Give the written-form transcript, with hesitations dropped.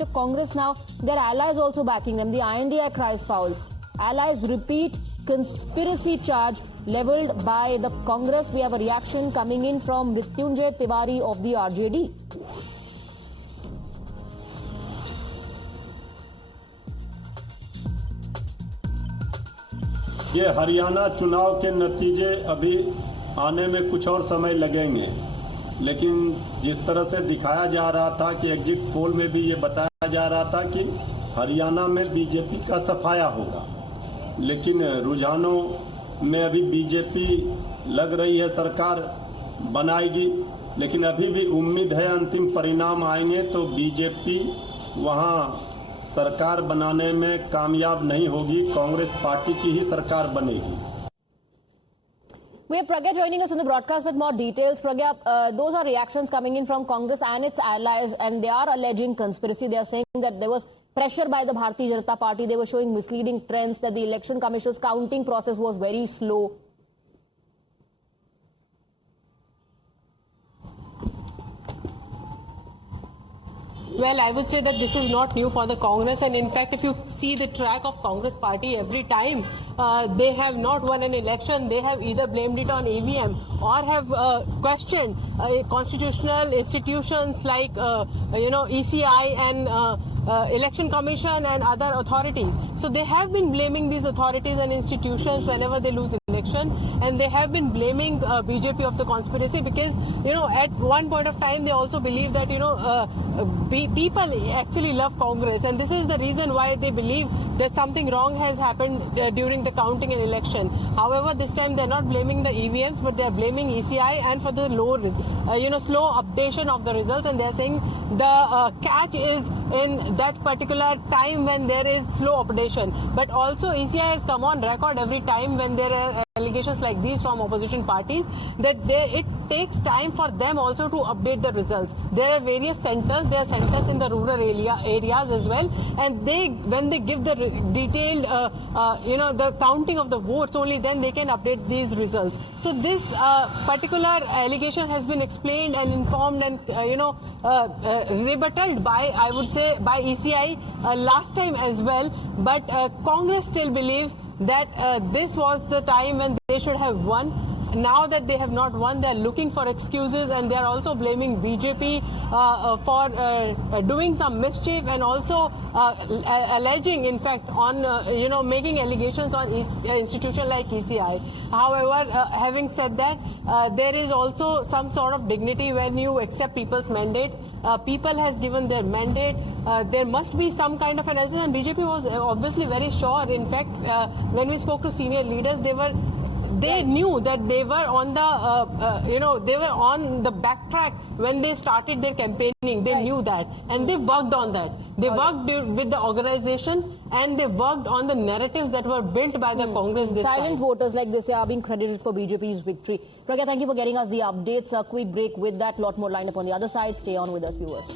of Congress now, their allies also backing them. The INDI cries foul. Allies repeat conspiracy charge leveled by the Congress. We have a reaction coming in from Mrityunjay Tiwari of the RJD. ये हरियाणा चुनाव के नतीजे अभी आने में कुछ और समय लगेंगे, लेकिन जिस तरह से दिखाया जा रहा था कि एग्जिट पोल में भी ये बताया जा रहा था कि हरियाणा में बीजेपी का सफाया होगा, लेकिन रुझानों में अभी बीजेपी लग रही है सरकार बनाएगी, लेकिन अभी भी उम्मीद है अंतिम परिणाम आएंगे तो बीजेपी वहां सरकार बनाने में कामयाब नहीं होगी, कांग्रेस पार्टी की ही सरकार बनेगी। We have Pragya joining us on the broadcast with more details. Pragya, those are reactions coming in from Congress and its allies, and they are alleging conspiracy. They are saying that there was pressure by the Bharatiya Janata Party. They were showing misleading trends, that the election commission's counting process was very slow. Well, I would say that this is not new for the Congress, and in fact, if you see the track of Congress party, every time they have not won an election, they have either blamed it on EVM or have questioned constitutional institutions like ECI and Election Commission and other authorities. So they have been blaming these authorities and institutions whenever they lose election, and they have been blaming BJP of the conspiracy because, at one point of time they also believe that, people actually love Congress, and this is the reason why they believe that something wrong has happened during the counting and election. However, this time they're not blaming the EVMs, but they're blaming ECI and for the slow updation of the results, and they're saying the catch is in that particular time when there is slow updation. But also ECI has come on record every time when there are allegations like these from opposition parties that it takes time for them also to update the results. There are various centers, there are centers in the rural areas as well, and when they give the detailed, the counting of the votes, only then they can update these results. So this particular allegation has been explained and informed and, rebutted by, I would say, by ECI last time as well, but Congress still believes that this was the time when they should have won. Now that they have not won, they are looking for excuses, and they are also blaming BJP for doing some mischief, and also alleging, in fact, on making allegations on institution like ECI. However, having said that, there is also some sort of dignity when you accept people's mandate. People has given their mandate. There must be some kind of analysis, and BJP was obviously very sure. In fact, when we spoke to senior leaders, they knew that they were on the backtrack when they started their campaigning. They knew that, and they worked on that. They worked with the organization, and they worked on the narratives that were built by the Congress this Silent time. voters like this are being credited for BJP's victory. Pragya, thank you for getting us the updates. A quick break with that. Lot more lined up on the other side. Stay on with us, viewers.